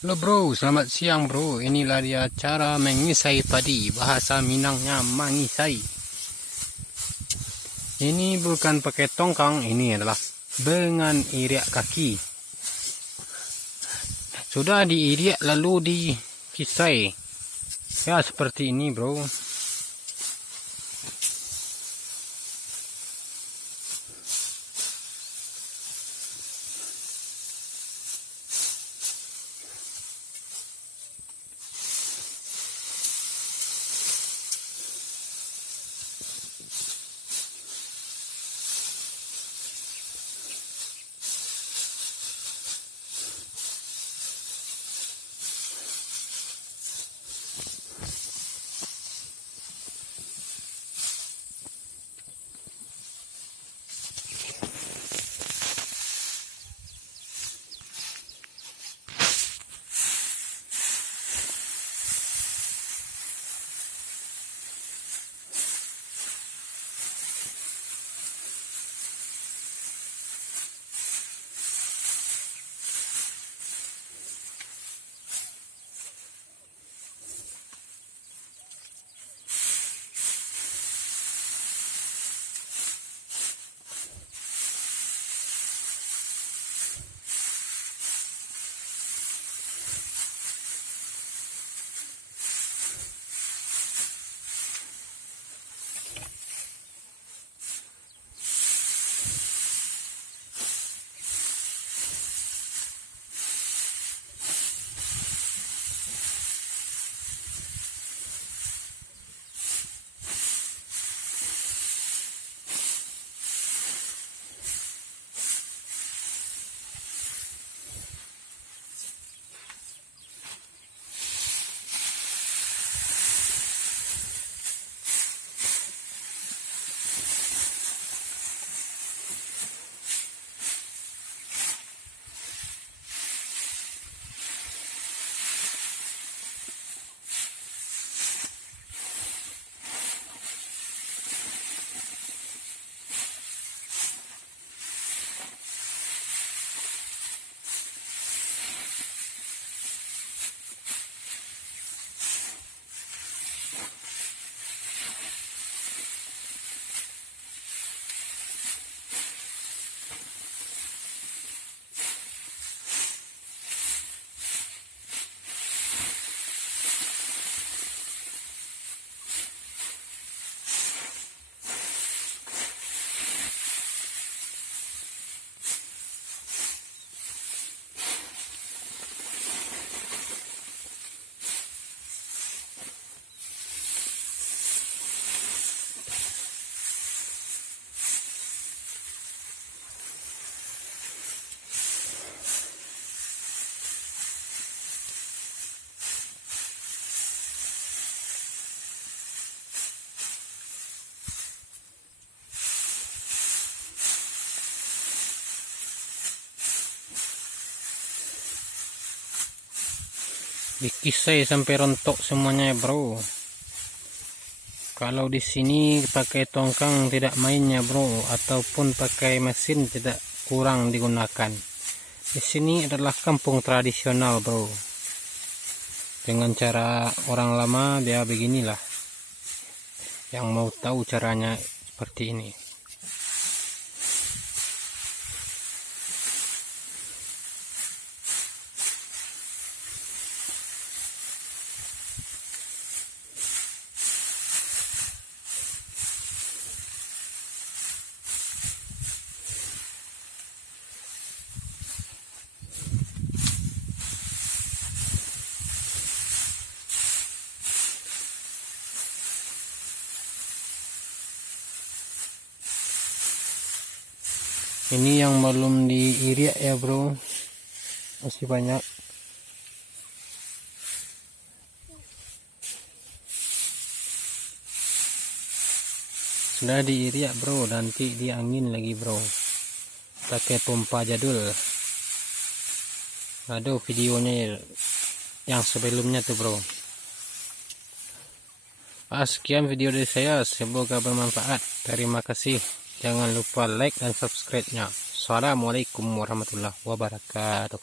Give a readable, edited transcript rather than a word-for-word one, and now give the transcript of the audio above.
Halo bro, selamat siang bro. Inilah dia cara mengisai padi. Bahasa Minangnya mengisai. Ini bukan pakai tongkang, ini adalah dengan iriak kaki. Sudah diiriak lalu dikisai. Ya seperti ini bro. Dikisai sampai rontok semuanya ya bro. Kalau di sini pakai tongkang tidak mainnya bro, ataupun pakai mesin tidak kurang digunakan. Di sini adalah kampung tradisional bro. Dengan cara orang lama dia beginilah. Yang mau tahu caranya seperti ini. Ini yang belum diiriak ya bro, masih banyak. Sudah diiriak bro, nanti diangin lagi bro, pakai pompa jadul. Aduh videonya yang sebelumnya tuh bro. Sekian video dari saya, semoga bermanfaat. Terima kasih. Jangan lupa like dan subscribe-nya. Assalamualaikum warahmatullahi wabarakatuh.